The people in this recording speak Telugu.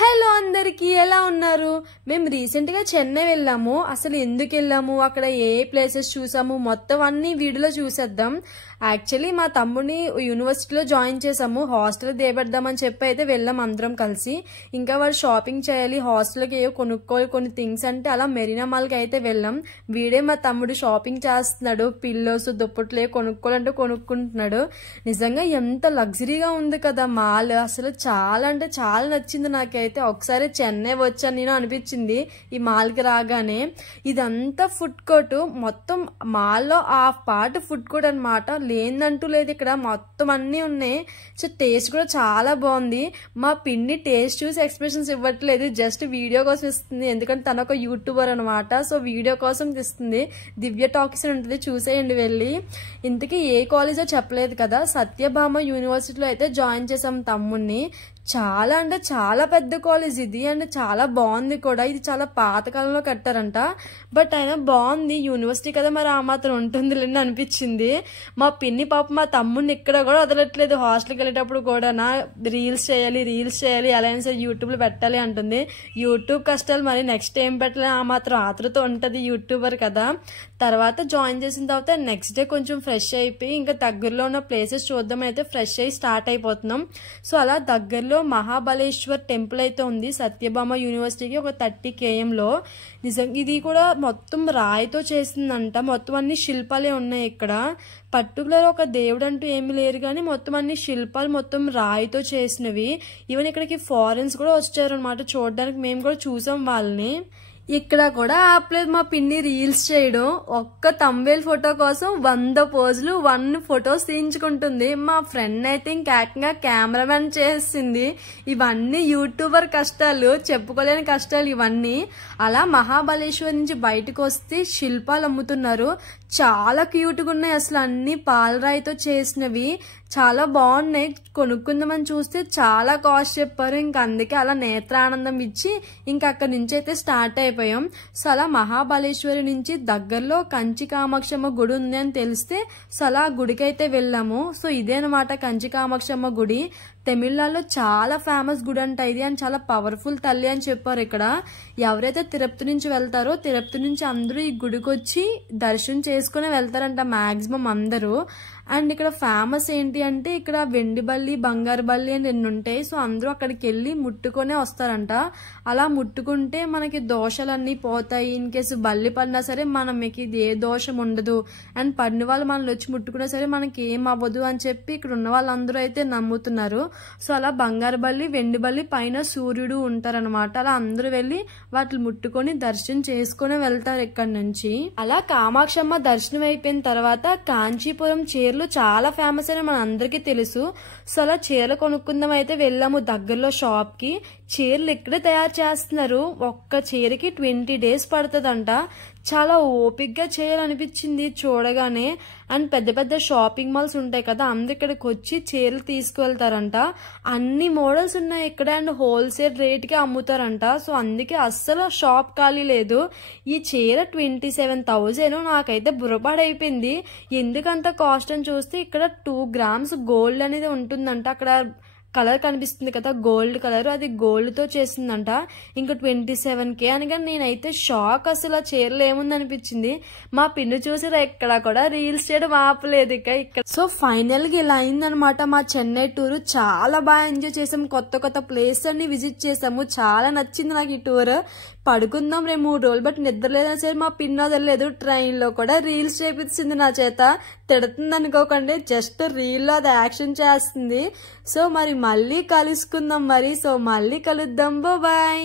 హలో అందరికి ఎలా ఉన్నారు? మేము రీసెంట్ గా చెన్నై వెళ్ళాము. అసలు ఎందుకు వెళ్ళాము, అక్కడ ఏ ప్లేసెస్ చూసాము, మొత్తం అన్ని వీడియోలో చూసేద్దాం. యాక్చువల్లీ మా తమ్ముడిని యూనివర్సిటీలో జాయిన్ చేసాము. హాస్టల్ దేపెడదామని చెప్పి అయితే వెళ్ళాం అందరం కలిసి. ఇంకా వాడు షాపింగ్ చేయాలి, హాస్టల్కి ఏవో కొనుక్కోవాలి కొన్ని థింగ్స్ అంటే అలా మెరీనా మాల్కి అయితే వెళ్ళాం. వీడే మా తమ్ముడు షాపింగ్ చేస్తున్నాడు, పిల్లోస్ దుప్పట్లు కొనుక్కోవాలంటే కొనుక్కుంటున్నాడు. నిజంగా ఎంత లగ్జరీగా ఉంది కదా మాల్. అసలు చాలా అంటే చాలా నచ్చింది నాకైతే. ఒకసారి చెన్నై వచ్చాను నేను అనిపించింది ఈ మాల్కి రాగానే. ఇదంతా ఫుడ్ కోర్టు, మొత్తం మాల్లో హాఫ్ పార్ట్ ఫుడ్ కోర్ట్ అనమాట. లేదంటూ లేదు, ఇక్కడ మొత్తం అన్ని ఉన్నాయి. సో టేస్ట్ కూడా చాలా బాగుంది. మా పిన్ని టేస్ట్ చూసి ఎక్స్ప్రెషన్స్ ఇవ్వట్లేదు, జస్ట్ వీడియో కోసం ఇస్తుంది. ఎందుకంటే తన ఒక యూట్యూబర్ అనమాట. సో వీడియో కోసం ఇస్తుంది. దివ్య టాకీస్ అని ఉంటుంది, చూసేయండి వెళ్ళి. ఇంతకీ ఏ కాలేజో చెప్పలేదు కదా. సత్యభామ యూనివర్సిటీలో అయితే జాయిన్ చేసాం తమ్ముడిని. చాలా అంటే చాలా పెద్ద కాలేజ్ ఇది, అండ్ చాలా బాగుంది కూడా. ఇది చాలా పాతకాలంలో కట్టారంట, బట్ అయినా బాగుంది. యూనివర్సిటీ కదా మరి ఆ మాత్రం ఉంటుంది లేని అనిపించింది. మా పిన్ని పాప మా తమ్ముడిని ఇక్కడ కూడా వదలట్లేదు. హాస్టల్కి వెళ్ళేటప్పుడు కూడా రీల్స్ చేయాలి అలయన్స్ యూట్యూబ్లో పెట్టాలి అంటుంది. యూట్యూబ్ కష్టాలు మరి నెక్స్ట్ ఏం పెట్టాలి ఆ మాత్రం ఆతృత ఉంటుంది యూట్యూబర్ కదా. తర్వాత జాయిన్ చేసిన తర్వాత నెక్స్ట్ డే కొంచెం ఫ్రెష్ అయిపోయి ఇంకా దగ్గరలో ఉన్న ప్లేసెస్ చూద్దామని అయితే ఫ్రెష్ అయ్యి స్టార్ట్ అయిపోతున్నాం. సో అలా దగ్గరలో మహాబలేశ్వర్ టెంపుల్ అయితే ఉంది సత్యభామ యూనివర్సిటీకి ఒక 30 kmలో. నిజంగా ఇది కూడా మొత్తం రాయితో చేసిందంట. మొత్తం అన్ని శిల్పాలే ఉన్నాయి ఇక్కడ. పర్టికులర్ ఒక దేవుడు అంటూ ఏమి లేరు కానీ మొత్తం అన్ని శిల్పాలు మొత్తం రాయితో చేసినవి. ఈవెన్ ఇక్కడికి ఫారెన్స్ కూడా వచ్చారు అనమాట చూడడానికి. మేము కూడా చూసాం వాళ్ళని. ఇక్కడ కూడా ఆపలేదు మా పిన్ని రీల్స్ చేయడం. ఒక్క తంబేల్ ఫోటో కోసం 100 పోజులు 1 ఫొటోస్ తీయించుకుంటుంది. మా ఫ్రెండ్ అయితే ఇంకేకంగా కెమెరామెన్ చేసింది. ఇవన్నీ యూట్యూబర్ కష్టాలు, చెప్పుకోలేని కష్టాలు ఇవన్నీ. అలా మహాబలేశ్వర్ నుంచి బయటకు వస్తే శిల్పాలు అమ్ముతున్నారు. చాలా క్యూట్గా ఉన్నాయి. అసలు అన్ని పాలరాయితో చేసినవి చాలా బాగున్నాయి. కొనుక్కుందామని చూస్తే చాలా కాస్ట్ చెప్పారు. ఇంకా అందుకే అలా నేత్రానందం ఇచ్చి ఇంకా అక్కడి నుంచి అయితే స్టార్ట్ అయిపోయాం. సో అలా మహాబలేశ్వరి నుంచి దగ్గరలో కంచి కామాక్షమ్మ గుడి ఉంది అని తెలిస్తే సో అలా గుడికి అయితే వెళ్ళాము. సో ఇదే అనమాట కంచి కామాక్షమ్మ గుడి. తమిళనాడులో చాలా ఫేమస్ గుడి అంట ఇది, అని చాలా పవర్ఫుల్ తల్లి అని చెప్పారు ఇక్కడ. ఎవరైతే తిరుపతి నుంచి వెళ్తారో తిరుపతి నుంచి అందరూ ఈ గుడికి వచ్చి దర్శనం చేసుకుని వెళ్తారంట మాక్సిమం అందరూ. అండ్ ఇక్కడ ఫేమస్ ఏంటి అంటే ఇక్కడ వెండి బల్లి బంగారు బల్లి అని 2 ఉంటాయి. సో అందరూ అక్కడికి వెళ్ళి ముట్టుకొనే వస్తారంట. అలా ముట్టుకుంటే మనకి దోషాలన్నీ పోతాయి. ఇన్ కేసు బల్లి పడినా సరే మనకి ఇది ఏ దోషం ఉండదు, అండ్ పడిన వాళ్ళు మనల్ని వచ్చి ముట్టుకున్నా సరే మనకి ఏం అవ్వదు అని చెప్పి ఇక్కడ ఉన్న వాళ్ళందరూ అయితే నమ్ముతున్నారు. సో అలా బంగారు బల్లి వెండి బల్లి పైన సూర్యుడు ఉంటారనమాట. అలా అందరూ వెళ్ళి వాటిని ముట్టుకొని దర్శనం చేసుకుని వెళ్తారు ఇక్కడ నుంచి. అలా కామాక్షమ్మ దర్శనం అయిపోయిన తర్వాత కాంచీపురం చీరలు చాలా ఫేమస్ అని మన అందరికీ తెలుసు. సో అలా చీరలు కొనుక్కుందాం అయితే వెళ్ళాము దగ్గరలో షాప్ కి. చీరలు ఇక్కడే తయారు చేస్తున్నారు. ఒక్క చీరకి 20 days పడుతుందంట. చాలా ఓపిక్గా చేయాలనిపించింది చూడగానే. అండ్ పెద్ద పెద్ద షాపింగ్ మాల్స్ ఉంటాయి కదా, అందరు ఇక్కడికి వచ్చి చీరలు తీసుకువెళ్తారంట. అన్ని మోడల్స్ ఉన్నాయి ఇక్కడ, అండ్ హోల్సేల్ రేట్కి అమ్ముతారంట. సో అందుకే అస్సలు షాప్ ఖాళీ లేదు. ఈ చీర 27,000. నాకైతే బుర్రపాడైపోయింది. ఎందుకంత కాస్ట్ అని చూస్తే ఇక్కడ 2 grams గోల్డ్ అనేది ఉంటుందంట. అక్కడ కలర్ కనిపిస్తుంది కదా గోల్డ్ కలర్, అది గోల్డ్ తో చేసిందంట. ఇంకా 27K అనగా నేనైతే షాక్. అసలు ఆ చీరలు ఏముంది అనిపించింది. మా పిన్ను చూసి ఎక్కడ కూడా రీల్స్ చేయడం ఆపలేదు ఇక్కడ. సో ఫైనల్ గా ఇలా అయిందనమాట మా చెన్నై టూర్. చాలా బాగా ఎంజాయ్ చేసాం. కొత్త కొత్త ప్లేస్ అన్ని విజిట్ చేసాము. చాలా నచ్చింది నాకు ఈ టూర్. పడుకుందాం రేపు 3 రోజులు, బట్ నిద్ర లేదని సరే మా పిన్ వదలలేదు. ట్రైన్ లో కూడా రీల్స్ చేపించింది నా చేత. తిడుతుంది అనుకోకండి, జస్ట్ రీల్లో అది యాక్షన్ చేస్తుంది. సో మరి మళ్ళీ కలుసుకుందాం మరి. సో మళ్ళీ కలుద్దాం, బాయ్.